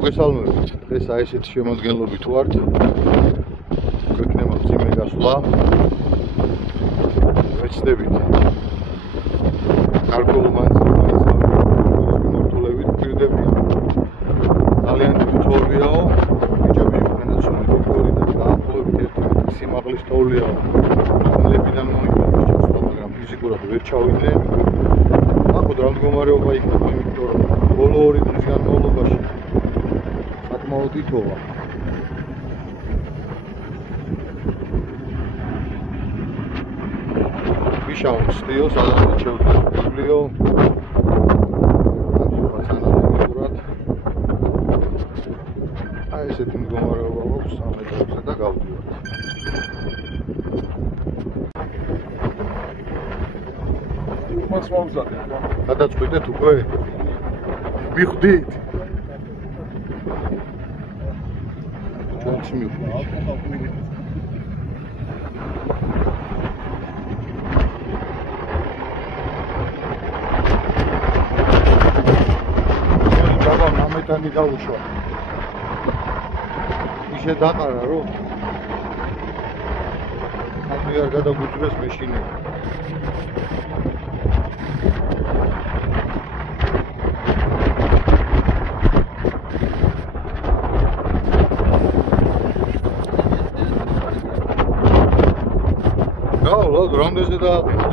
მოგესალმებით. ეს აი ესეთი შემოდგენლობით ვართ. გვექნება მძიმე გასვლა. ვეცდებით. გარკვეულ მანძილებით პირდებიან. ძალიან დიდი თოვლიაო. ბიჭები იყვნენ ცოტა გორი და დაახლოებით 1 მეტრის სიმაღლის თოვლიაო. ხმლებიდან მოიგონეს ჩასვლა, მაგრამ ფიზიკურად ვერ ჩავიდნენ. ახლა რა მდგომარეობა იქნება, იმიტომ რომ ბოლო 2 დღის განმავლობაში საკმაოდ ითოვა. ვიშავნ სტიო, სადაც შევძლებლიო. აი ესეთი მდგომარეობა აქვს 3 მეტრზე და გავდივართ. მას მომზადე. გადაწყვიტეთ უკვე? მიხვდით? ჩვენც მიხვდით. ბაბა მამეთანი დაუშვა. ისე დაყარა რომ ხალხი არ გადაგუჭრეს მეშინე. Look, რამდენზე დააყენეთ.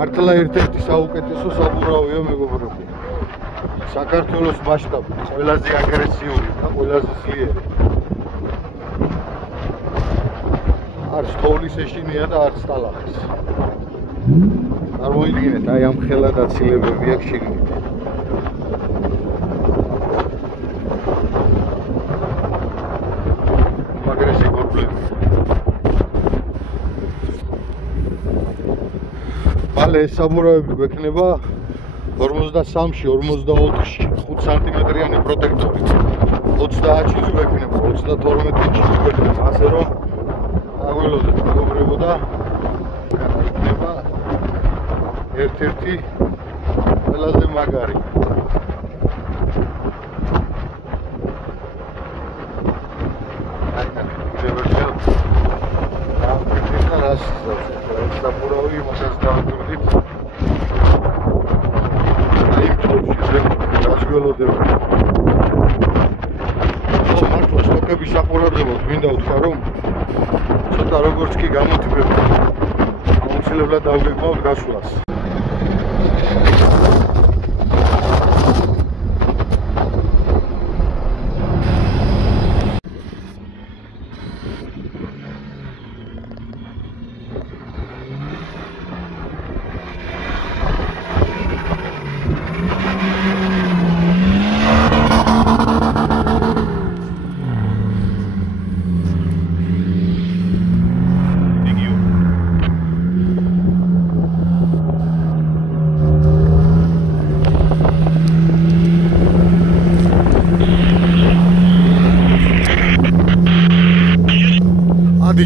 მართლა ერთ-ერთი საუკეთესო საბურავია მეგობრებო. საქართველოს მასშტაბით ყველაზე აგრესიული და ყველაზე ძლიერი. არც თოვლის ეშინია და არც ტალახის. წარმოიდგინეთ, აი ამ ხელა დაცილებები აქ შიგნით. აგრესი პრობლემა. მალე ეს საბურავები გვექნება 43-ში, 44-ში 5 სანტიმეტრიანი პროტექტორით. 30-ში გვექნება, 32-ში გვექნება, ასე რომ აღველოდეთ მეგობრებო და იქნება ერთ-ერთი ყველაზე მაგარი. საბურავი მოსაც დავგვირდით. გველოდება. მართლა სტოკების საყურებლად მინდა ვთქვა, რომ ცოტა როგორც კი გამოდივებთ, აუცილებლად დავგეგმავთ გასვლას.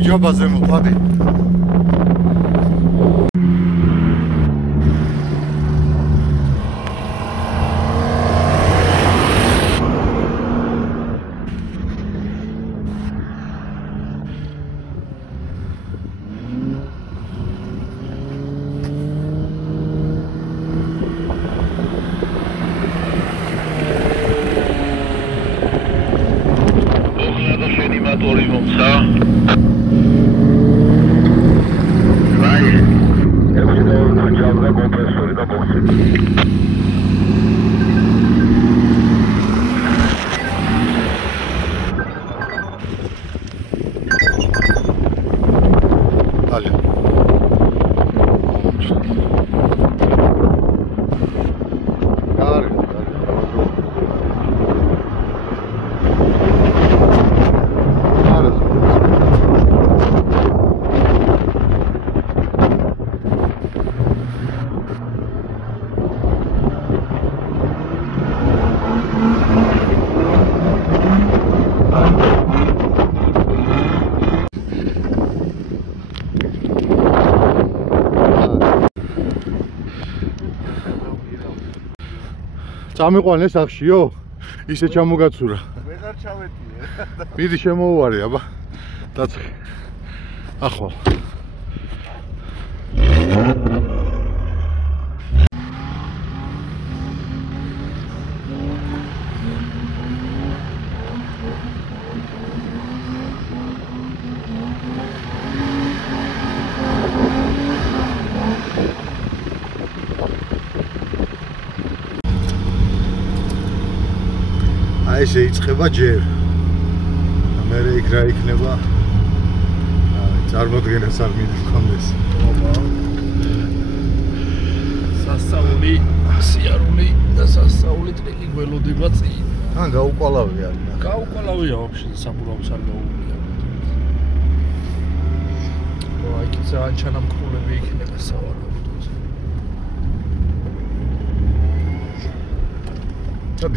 ჯაბაზე მოხდი. ოპერატორი მომცა წამიყვანე სახშიო? ისე ჩამოგაცურა. ვეღარ ჩავედიე. მიდი შემოუვარი, აბა. დაწყე. ახვალ. აი ესე იწყება ჯერ. მე იქ რა იქნება? წარმოდგენას არ მიდიხამდეს. სასწაული, სიარული და სასწაული ტრეკი გველოდება წინ. ან გაუყალავი არის ნახე. გაუყალავია ვაფშე საბურავს არ გაუვლია. აი კი ძალიან ჩანამკრულები იქნება სავარაუდოდ.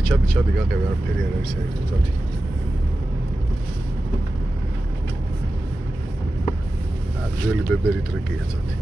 ჩადი გაყევი არაფერი არ არის საერთოდ წადი. ძველი ბებერი ტრეკია წადი.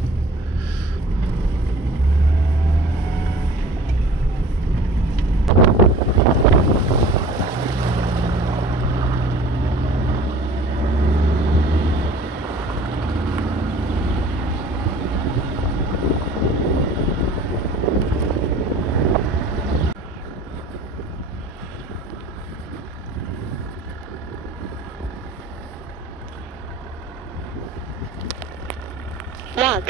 Lock.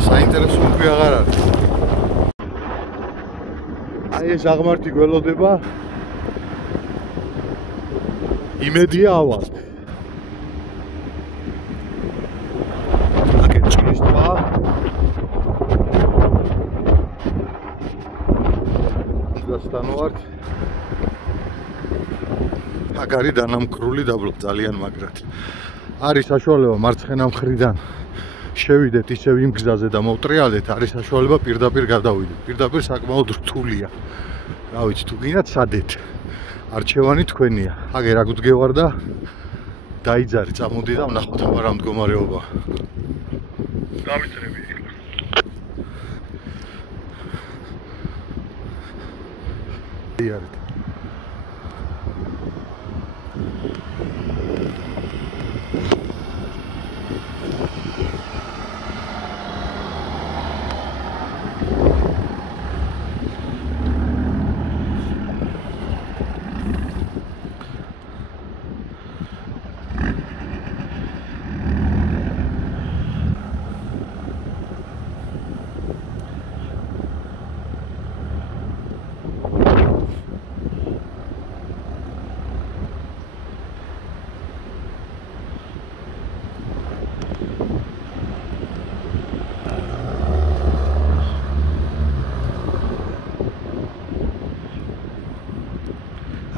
საინტერესო უკვე აღარ არის. აი ეს აღმართი გველოდება. იმედია ავალ. აკეთ ჭრის ტბა. დასტანო ვართ. აქ არის დანამკრული დაბლა ძალიან მაგრად. არის საშუალება მარცხენა მხრიდან შევიდეთ ისევ იმ გზაზე და მოვტრიალდეთ, არის საშუალება პირდაპირ გადავიდეთ. პირდაპირ საკმაოდ რთულია. რა ვიცი, თუ გინდათ სადეთ. არჩევანი თქვენია. აგერ აქ ვდგევარ და დაიძარი, წამოდი და ვნახოთ აბა რა მდგომარეობა. გავიწერები იქ. იარეთ.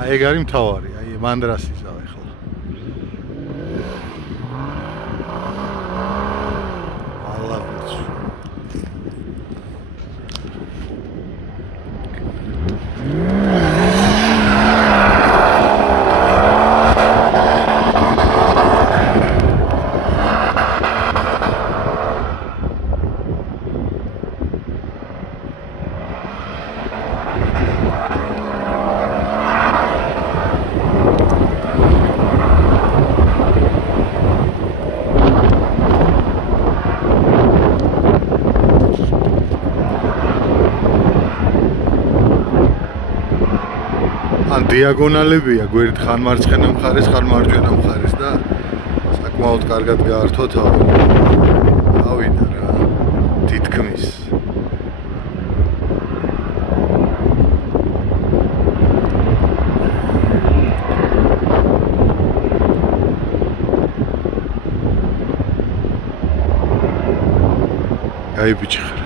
აი ეგ არის მთავარი, აი მანდრასიზავ ახლა. ალაბიჩ. ან დიაგონალებია გვერდით ხან მარცხენა მხარეს, ხან მარჯვენა მხარეს და საკმაოდ კარგად გაართვა თავი. ავიდა რა. თითქმის. კაი ბიჭი ხარ.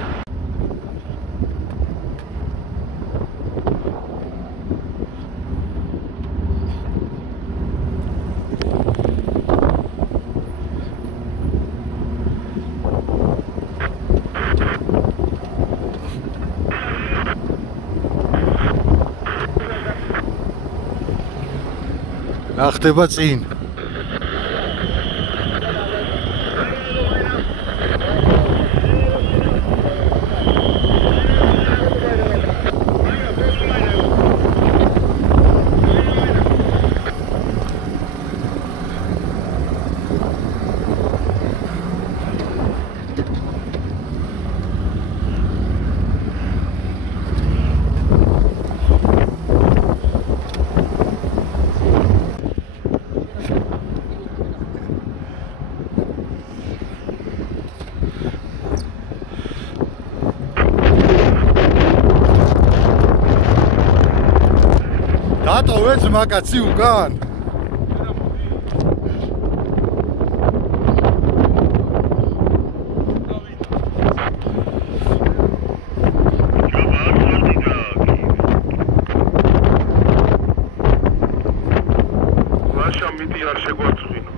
რა ხდება წინ? დატოვე ძმაკაცი უკან. ვაშა მიდი არ შეგვაწვინო.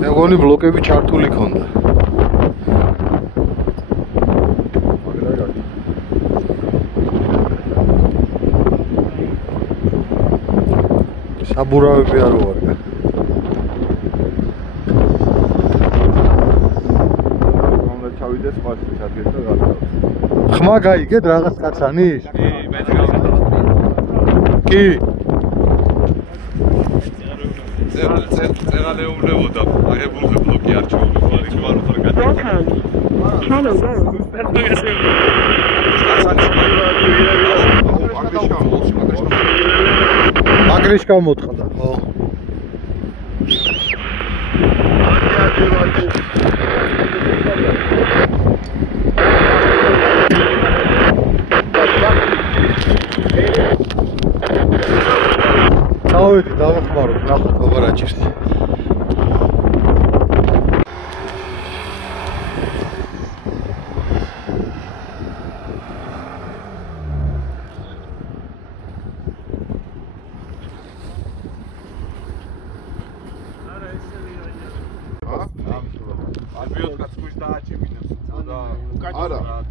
მეგონი ბლოკები ჩართული ქონდა. საბურავები არ ვარგა. რომ ჩავიდეს პასი ჩადგეს და გასწავლეს. ხმა გაიგეთ რაღაც კაცანის? კი, მეც გავიგე. კი. წერალეუნებოდა აღებულზე ბლოკი არჩეული ვარ იქ ვარ უθარ გადა. Channel go. აგრიშკა მოთხდა. ხო. დავედი დავეხმაროთ ნახოთ ოპერაჩის.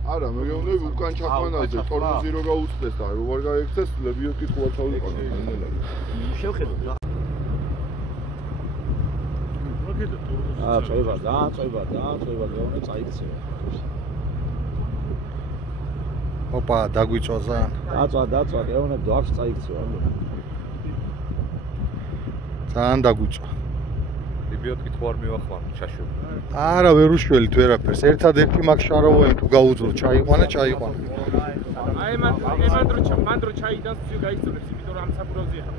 არა, მეგონები უკან ჩაყვანაზე თორმუზი რო გაუწდეს და რო არ გაიქცეს, ლებიოტი ხო არ ჩავიყო. შევხედოთ რა. წოება, გეუბნები წაიქცევა. ოპა, დაგვიწვაზა. დაწვა, გეუბნები დოაქს წაიქცევა. ძალიან დაგვიწვა. ლებიოტი ხო არ მივახმარ, ჩაშო. არა, ვერ უშველით ვერაფერს. ერთადერთი მაგ შარავენ თუ გაუძლო, ჩაიყვანა. აი მანდრო ჩაიდანს ვიო გაიწოლებს, იმიტომ რომ ამ საბურავზეა ხარ.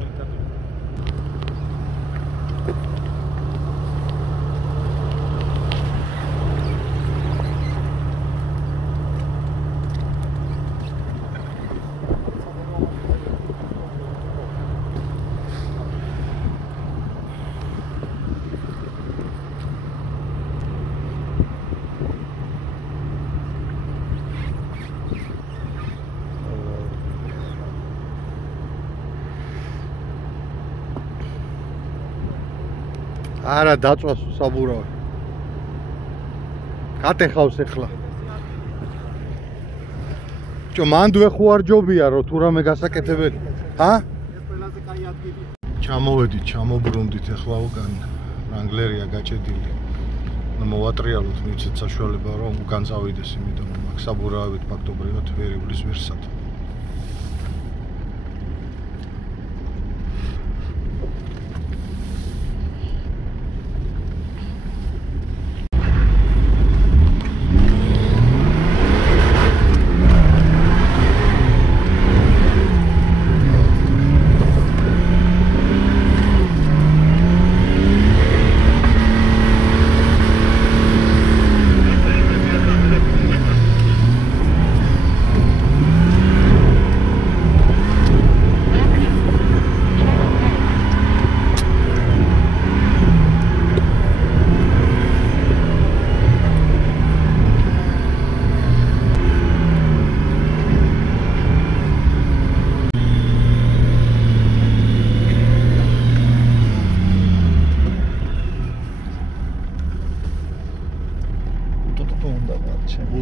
არა დაწვას საბურავი. გატეხავს ახლა. ჩო მანდვე ხო არ ჯობია რომ თუ რამე გასაკეთებელი. ჰა? ეს ყველაზე კაი ადგილი. ჩამოვედით, ჩამობრუნდით ახლა უკან. რანგლერია გაჭედილი. მოვატრიალოთ მიცეთ საშუალება რომ უკან წავიდეს, იმიტომ რომ აქ საბურავებით ფაქტობრივად ვერ ივლის ვერსად.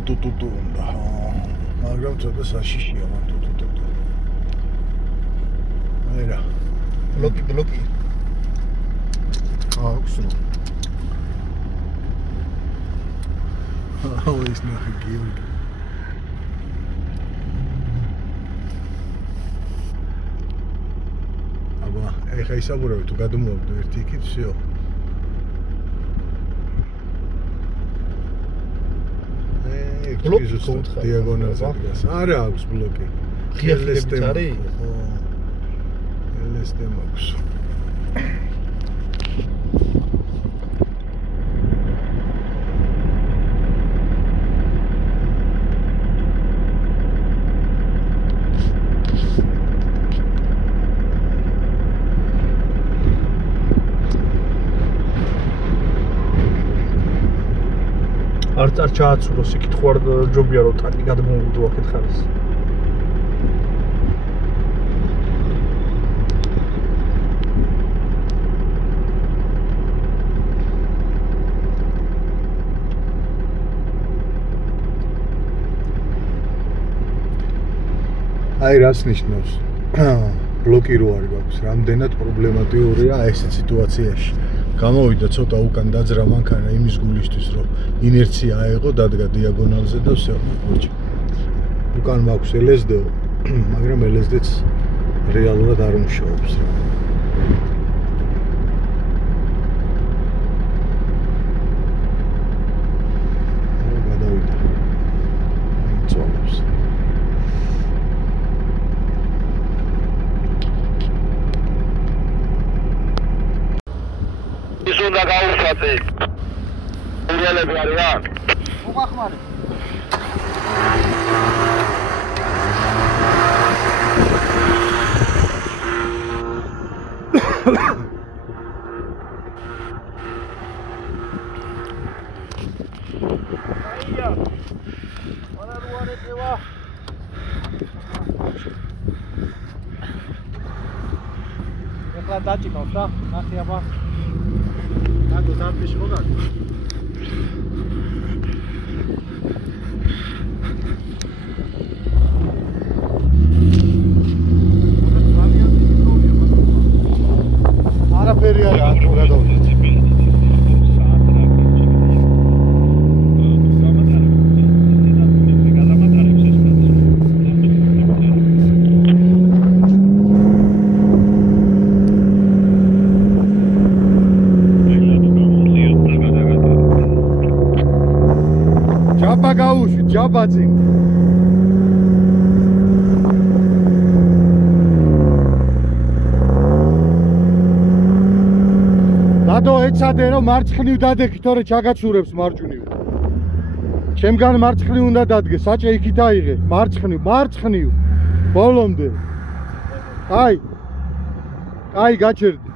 ტუტუტუ უნდა, მაგრამ ცოტა საშიშია მან ტუტუტუ. აირა. ბლოკი. აქვს რო. აუ ის ნახე გიორგი. აბა, ეხა ისაბურავი თუ გადმოვიდო ერთი იქით, всё. ბლოკი კონტრა დიაგონალზე დგას. არა აქვს ბლოკი. ხიახლესტემ არის? ხო. ელესტემ აქვს. არ ჩააცუროს იქით ხო არ ჯობია რომ ტანკი გადმოვიდო აქეთ ხარეს. აი რას ნიშნავს? ბლოკი რო არის აქვს, რამდენად პრობლემატიურია ეს სიტუაციაში. გამოვიდა ცოტა უკან დაძრა მანქანა იმის გულისთვის რომ ინერცია აეღო, დადგა დიაგონალზე და всё, მოჭი. უკან მაქვს LSD-ო, მაგრამ LSD-ც რეალურად არ მუშაობს. გადავიდა. წვალობს. ის უნდა გაუსვათე. ურელები არიან. უხახმარი. აია. არა რუარევა. ეხლა დაჭიმავს რა? ნახე აბა. Надо запись рогак. არაფერი არ გადავიდა. ჯაბაძი დადო ეცადე რომ მარცხნივ დადექი თორე ჩაგაცურებს მარჯვნივ ჩემგან მარცხნივ უნდა დადგე საჭე იქით აიღე მარცხნივ ბოლომდე აი გაჩერდი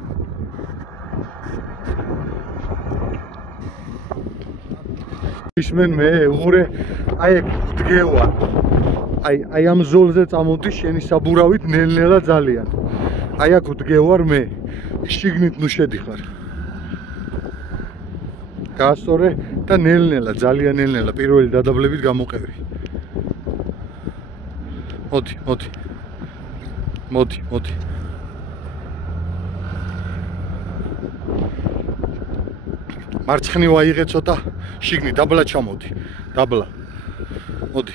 ისმენ მე უღურე აი ეგ დგევა აი ამ ზოლზე წამოდი შენი საბურავით ნელ-ნელა ძალიან აი აქ დგევარ მე შიგნით ნუ შედიხარ გაასწორე და ნელ-ნელა, ძალიან ნელ-ნელა პირველი დადაბლებით გამოყევი. მოდი. მარცხნივ აიღე ცოტა, შიგნით დაბლა ჩამოდი. დაბლა. მოდი.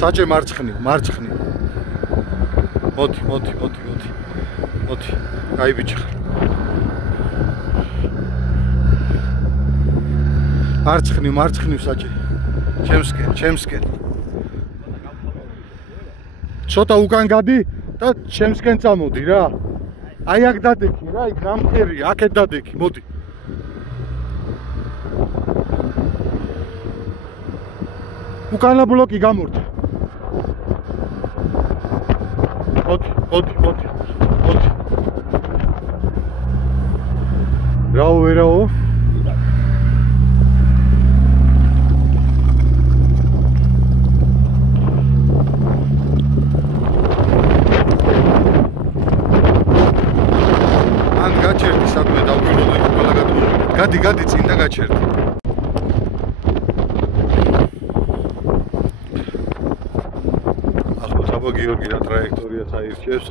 საჭე მარცხნივ. მოდი. აი ბიჭო. მარცხნივ საჭე. ჩემსკენ. ცოტა უკან გადი და ჩემსკენ წამოდი რა. აი აქ დადექი რა, იქ ნამქერია, აქეთ დადექი, მოდი. უკანა ბლოკი გამორდა. მოდი. რაო. გაჩერდი საქმე დავგვიროდე ყველა გადმოვიდეთ. გადი წინ და გაჩერდი. ახლა თაბა გიორგი რა ტრაექტორიას აირჩევს.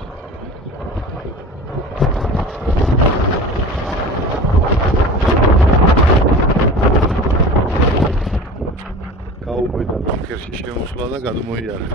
გაუბედა ბუნკერში შემოსვლა და გადმოიარა.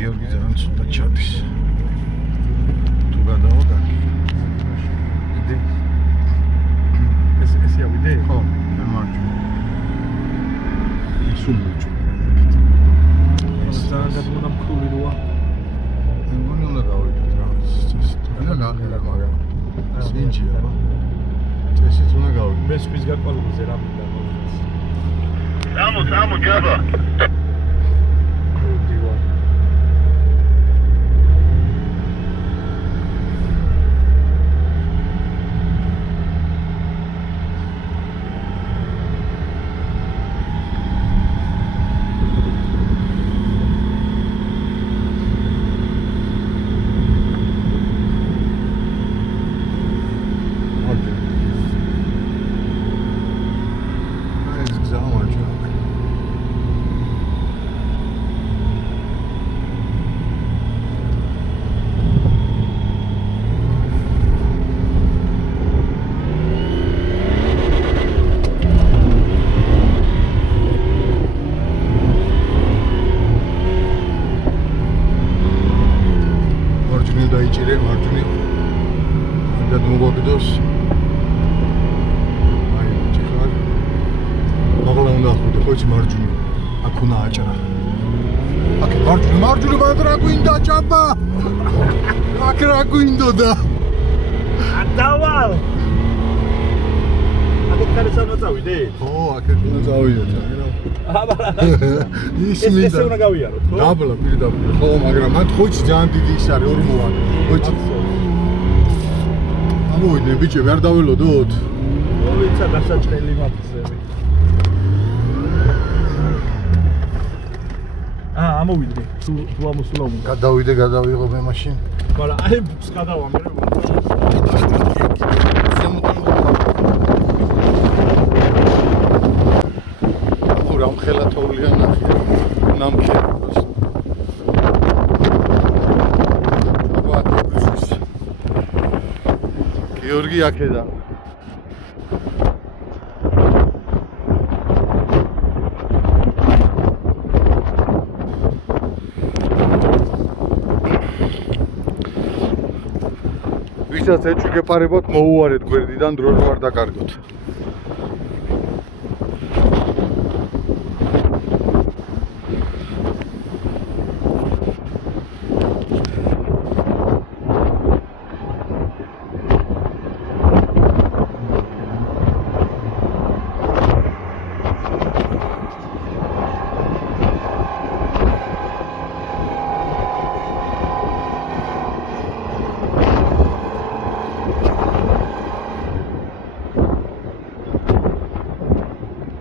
გიორგი ძალიან ცუდად ჩადის. თუ გადავა კარგი. იდე. ესე ავიდე? ხო, მარჯვენა. სულ მოჭო. ძალიან გადმონამკრული როა. მგონი უნდა გავიდეთ რა. არა ნახე მაგრამ. სინჯია. ესეც უნდა გავიდეთ. მესხვის გაკვალებზე რა მინდა. Samo, ჯაბა. დაიჭირე მარჯვნივ და მოვაგდოს აი ჭიხარ მაღლა უნდა ხვიდე ხო იცი მარჯვნივ აქ უნდა აჭრა აქ მარჯვნივ მაგრამ გვინდა ჭაბა აქ რა გვინდოდა დავალ აქ კარესანო წავიდე ხო აქ უნდა წავიდეთ ესე უნდა გავიაროთ ხო? დაბლა პირდაპირ ხო მაგრამ მათ ხო იცი ძალიან დიდი ის არის ორმოვან ხო იცი ამოვიდნენ ბიჭები არ დაველოდოთ მოვიცა დასაჭრელი მათზები ამოვიდე თუ ამოსულა უნდა გადავიდე გადავიღო მე მაშინ მაგრამ აი ბუქს გადავა მე რამხელა თოვლია ნახე ნამქერს აბა ეს გიორგი აქედან ვისაც ეჭვი გეპარებათ, მოუარეთ გვერდიდან დრო რო არ დაკარგოთ.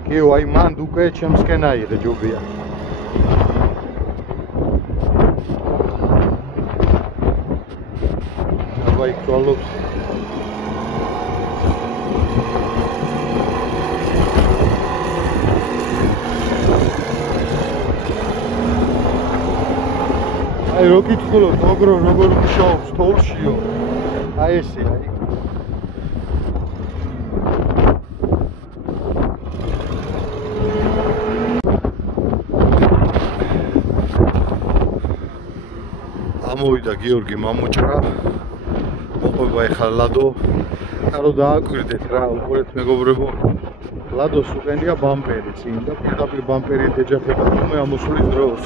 Kio, ai mand უკვე ჩემსკენ აიღე ჯობია. აბა იქ წვალობს. აი რო კითხულობ, როგორ მუშაობს თოლშიო. აი ესე, აი. მოვიდა გიორგი მამოჭრა მოყვება ეხლა ლადო არო დააკვირდეთ რა უყურეთ მეგობრებო ლადოს უკენია ბამპერი წინ და პირდაპირ ბამპერი ეჯახება თუმე ამოსulis დროს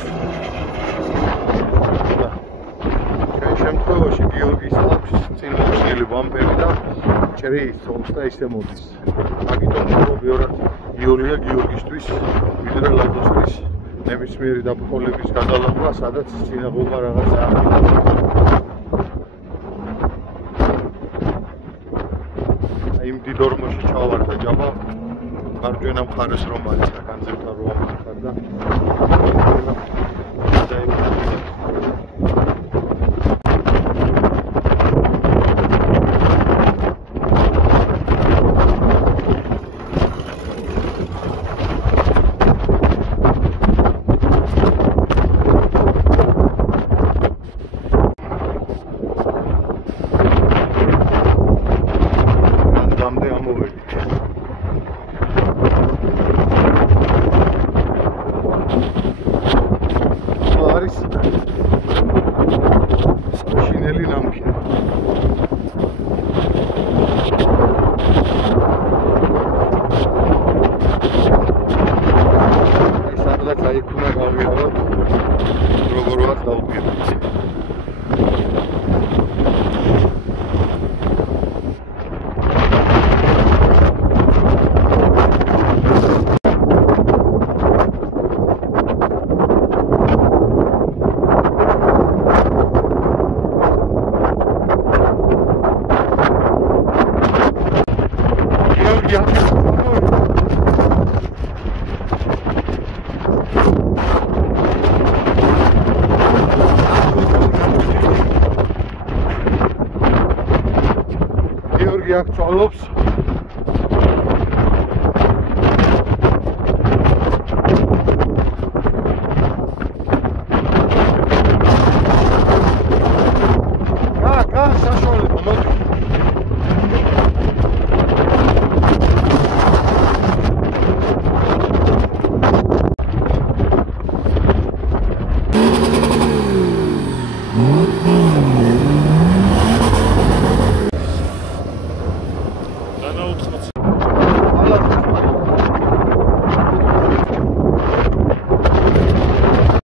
ჩვენ შემთხვევაში გიორგის აქვს წინ მოხსნილი ბამპერი და ჭრიითობს და ისე მოდის მაგიტომ მოვიორად გიორგია გიორგისთვის ვიდრე ლადოსთვის ნებისმიერი დაბრკოლების გადალახვა, სადაც წინაღობა რაღაც აი იმ დიდორმოში ჩავარდა ჯაბა მარჯვენა მხარეს რომ არის და განძებთან რომ ამხარ და აქ წვალობს